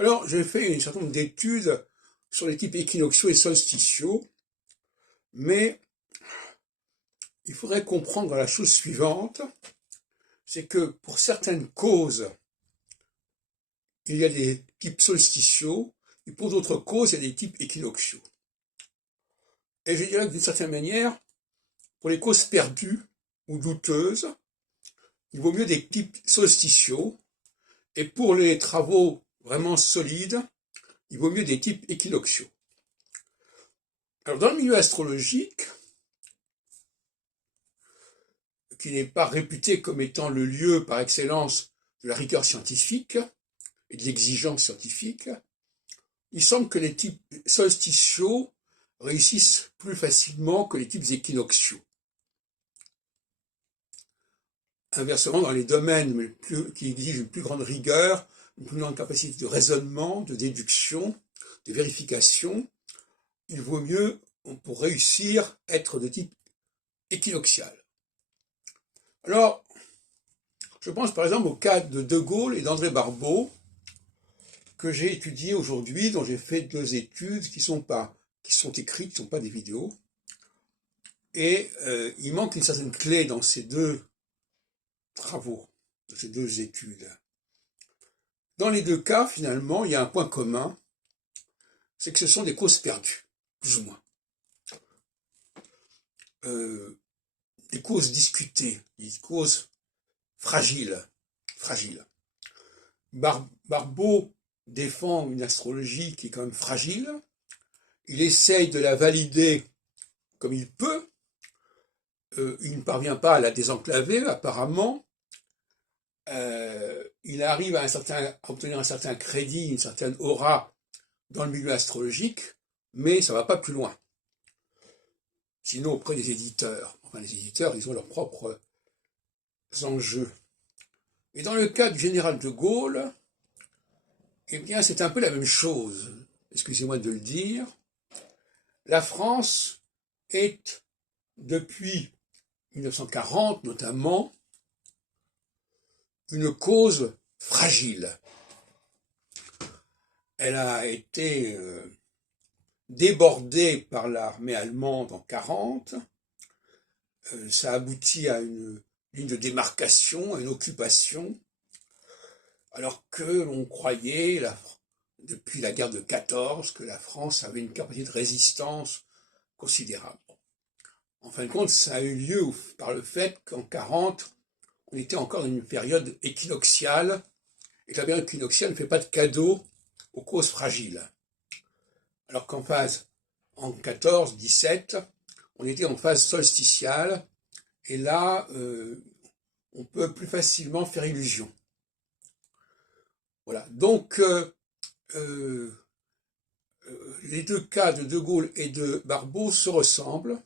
Alors, j'ai fait un certain nombre d'études sur les types équinoxiaux et solsticiaux, mais il faudrait comprendre la chose suivante, c'est que pour certaines causes, il y a des types solsticiaux, et pour d'autres causes, il y a des types équinoxiaux. Et je dirais que d'une certaine manière, pour les causes perdues ou douteuses, il vaut mieux des types solsticiaux, et pour les travaux vraiment solides, il vaut mieux des types équinoxiaux. Alors, dans le milieu astrologique, qui n'est pas réputé comme étant le lieu par excellence de la rigueur scientifique et de l'exigence scientifique, il semble que les types solsticiaux réussissent plus facilement que les types équinoxiaux. Inversement, dans les domaines qui exigent une plus grande rigueur, une plus grande capacité de raisonnement, de déduction, de vérification, il vaut mieux, pour réussir, être de type équinoxial. Alors, je pense par exemple au cas de De Gaulle et d'André Barbeau, que j'ai étudié aujourd'hui, dont j'ai fait 2 études qui sont écrites, qui ne sont pas des vidéos. Et il manque une certaine clé dans ces 2 travaux, dans ces 2 études. Dans les 2 cas, finalement, il y a un point commun, c'est que ce sont des causes perdues, plus ou moins. Des causes discutées, des causes fragiles. Barbeau défend une astrologie qui est quand même fragile. Il essaye de la valider comme il peut. Il ne parvient pas à la désenclaver, apparemment. Il arrive à obtenir un certain crédit, une certaine aura dans le milieu astrologique, mais ça ne va pas plus loin. Sinon, auprès des éditeurs. Enfin, les éditeurs, ils ont leurs propres enjeux. Et dans le cas du général de Gaulle, eh bien, c'est un peu la même chose. Excusez-moi de le dire. La France est, depuis 1940 notamment, une cause fragile. Elle a été débordée par l'armée allemande en 1940. Ça aboutit à une ligne de démarcation, à une occupation, alors que l'on croyait, depuis la guerre de 14, que la France avait une capacité de résistance considérable. En fin de compte, ça a eu lieu par le fait qu'en 1940, on était encore dans une période équinoxiale, et que la période équinoxiale ne fait pas de cadeau aux causes fragiles. Alors qu'en 14, 17, on était en phase solsticiale, et là, on peut plus facilement faire illusion. Voilà. Donc, les 2 cas de De Gaulle et de Barbeau se ressemblent,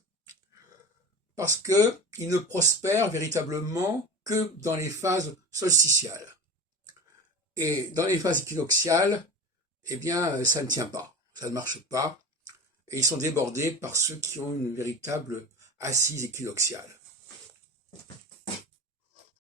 parce qu'ils ne prospèrent véritablement que dans les phases solsticiales. Et dans les phases équinoxiales, eh bien, ça ne tient pas, ça ne marche pas, et ils sont débordés par ceux qui ont une véritable assise équinoxiale.